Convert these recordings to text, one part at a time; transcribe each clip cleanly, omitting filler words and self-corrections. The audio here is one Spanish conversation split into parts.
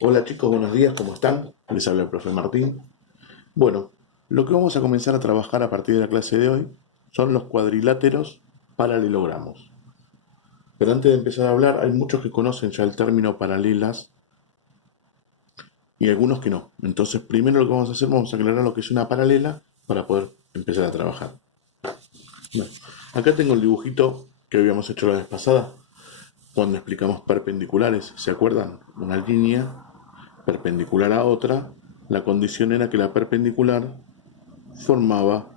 Hola chicos, buenos días, ¿cómo están? Les habla el profe Martín. Bueno, lo que vamos a comenzar a trabajar a partir de la clase de hoy son los cuadriláteros paralelogramos. Pero antes de empezar a hablar, hay muchos que conocen ya el término paralelas y algunos que no. Entonces, primero lo que vamos a hacer, vamos a aclarar lo que es una paralela para poder empezar a trabajar. Bueno, acá tengo el dibujito que habíamos hecho la vez pasada, cuando explicamos perpendiculares. ¿Se acuerdan? Una línea perpendicular a otra, la condición era que la perpendicular formaba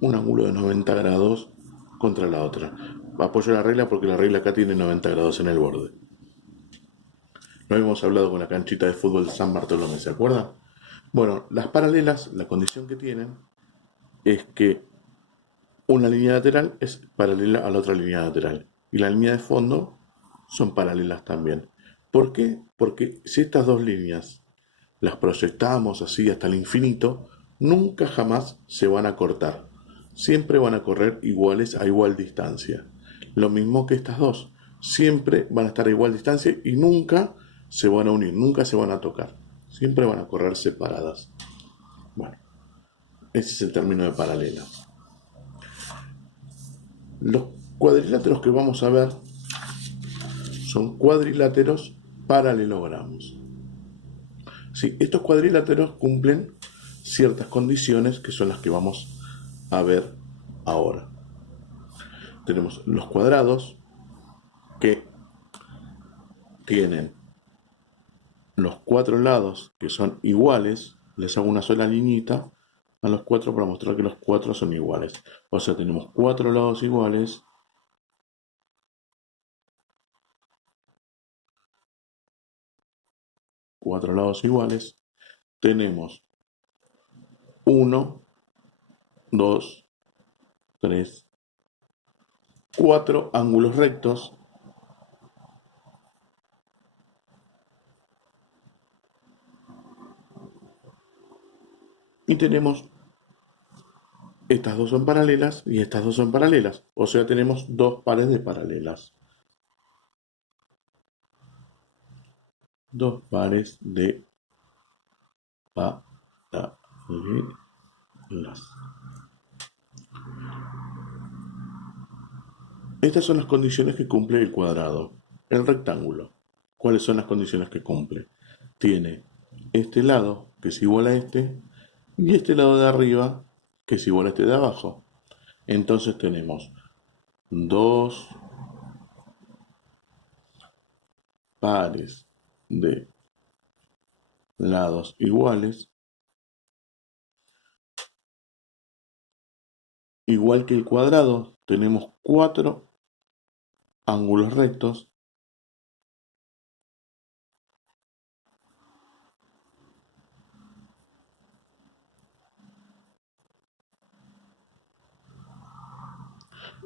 un ángulo de 90 grados contra la otra. Apoyo la regla porque la regla acá tiene 90 grados en el borde. Lo habíamos hablado con la canchita de fútbol San Bartolomé, ¿se acuerdan? Bueno, las paralelas, la condición que tienen es que una línea lateral es paralela a la otra línea lateral. Y la línea de fondo son paralelas también. ¿Por qué? Porque si estas dos líneas las proyectamos así hasta el infinito, nunca jamás se van a cortar. Siempre van a correr iguales a igual distancia. Lo mismo que estas dos. Siempre van a estar a igual distancia y nunca se van a unir, nunca se van a tocar. Siempre van a correr separadas. Bueno, ese es el término de paralela. Los cuadriláteros que vamos a ver son cuadriláteros paralelogramos. Sí, estos cuadriláteros cumplen ciertas condiciones que son las que vamos a ver ahora. Tenemos los cuadrados que tienen los cuatro lados que son iguales. Les hago una sola liñita a los cuatro para mostrar que los cuatro son iguales. O sea, tenemos cuatro lados iguales. Cuatro lados iguales. Tenemos uno, 2, 3, 4 ángulos rectos. Y tenemos estas dos son paralelas y estas dos son paralelas. O sea, tenemos dos pares de paralelas. Dos pares de paralelas. Estas son las condiciones que cumple el cuadrado. El rectángulo. ¿Cuáles son las condiciones que cumple? Tiene este lado, que es igual a este, y este lado de arriba, que es igual a este de abajo. Entonces tenemos dos pares de lados iguales, igual que el cuadrado, tenemos cuatro ángulos rectos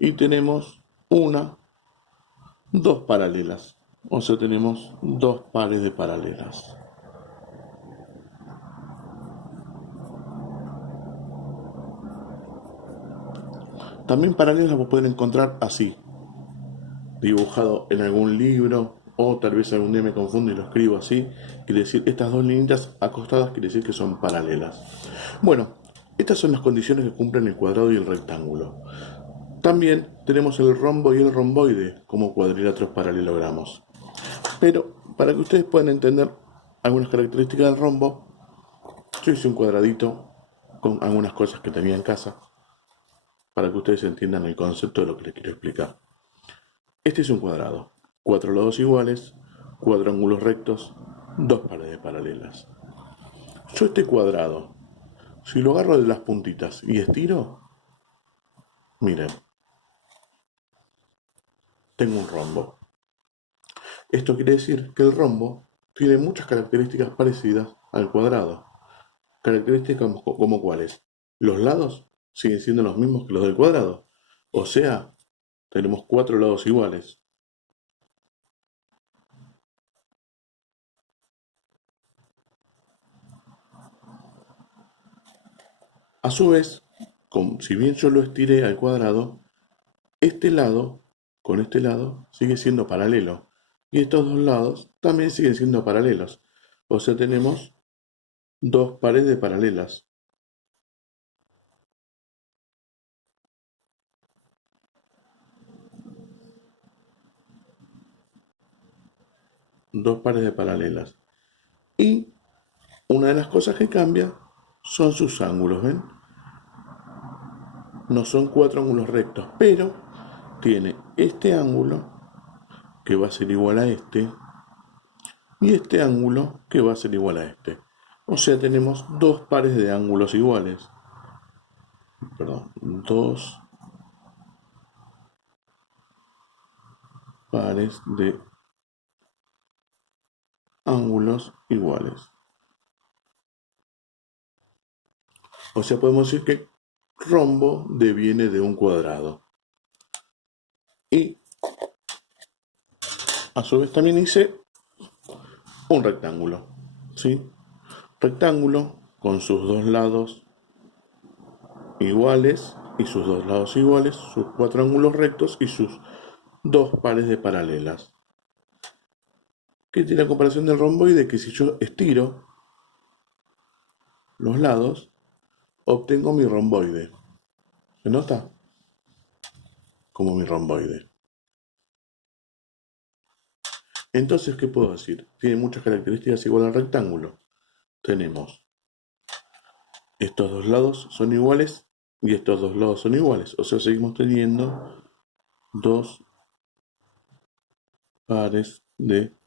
y tenemos dos paralelas. O sea, tenemos dos pares de paralelas. También paralelas las pueden encontrar así, dibujado en algún libro, o tal vez algún día me confundo y lo escribo así. Quiere decir, estas dos líneas acostadas quiere decir que son paralelas. Bueno, estas son las condiciones que cumplen el cuadrado y el rectángulo. También tenemos el rombo y el romboide como cuadriláteros paralelogramos. Pero para que ustedes puedan entender algunas características del rombo, yo hice un cuadradito con algunas cosas que tenía en casa para que ustedes entiendan el concepto de lo que les quiero explicar. Este es un cuadrado, cuatro lados iguales, cuatro ángulos rectos, dos paredes paralelas. Yo este cuadrado, si lo agarro de las puntitas y estiro, miren, tengo un rombo. Esto quiere decir que el rombo tiene muchas características parecidas al cuadrado. Características como cuáles. Los lados siguen siendo los mismos que los del cuadrado. O sea, tenemos cuatro lados iguales. A su vez, si bien yo lo estiré al cuadrado, este lado con este lado sigue siendo paralelo. y estos dos lados también siguen siendo paralelos. O sea, tenemos dos pares de paralelas. Dos pares de paralelas. Y una de las cosas que cambia son sus ángulos, ¿ven? No son cuatro ángulos rectos, pero tiene este ángulo que va a ser igual a este y este ángulo que va a ser igual a este. O sea, tenemos dos pares de ángulos iguales. Perdón, dos pares de ángulos iguales. O sea, podemos decir que rombo deviene de un cuadrado. Y a su vez también hice un rectángulo. ¿Sí? Rectángulo con sus dos lados iguales y sus dos lados iguales, sus cuatro ángulos rectos y sus dos pares de paralelas. Que tiene la comparación del romboide, que si yo estiro los lados, obtengo mi romboide. ¿Se nota? Como mi romboide. Entonces, ¿qué puedo decir? Tiene muchas características igual al rectángulo. Tenemos estos dos lados son iguales y estos dos lados son iguales. O sea, seguimos teniendo dos pares de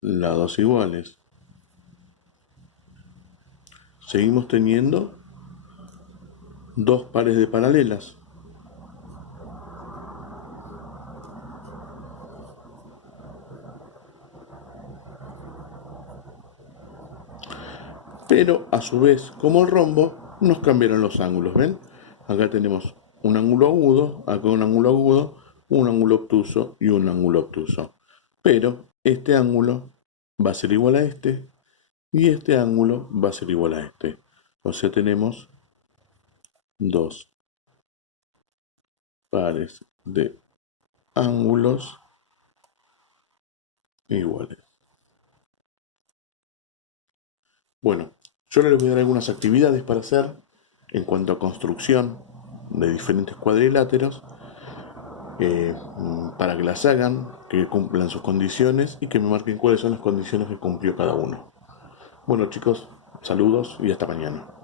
lados iguales. Seguimos teniendo dos pares de paralelas. Pero a su vez, como el rombo, nos cambiaron los ángulos, ¿ven? Acá tenemos un ángulo agudo, acá un ángulo agudo, un ángulo obtuso y un ángulo obtuso. Pero este ángulo va a ser igual a este y este ángulo va a ser igual a este. O sea, tenemos dos pares de ángulos iguales. Bueno, yo les voy a dar algunas actividades para hacer en cuanto a construcción de diferentes cuadriláteros para que las hagan, que cumplan sus condiciones y que me marquen cuáles son las condiciones que cumplió cada uno. Bueno chicos, saludos y hasta mañana.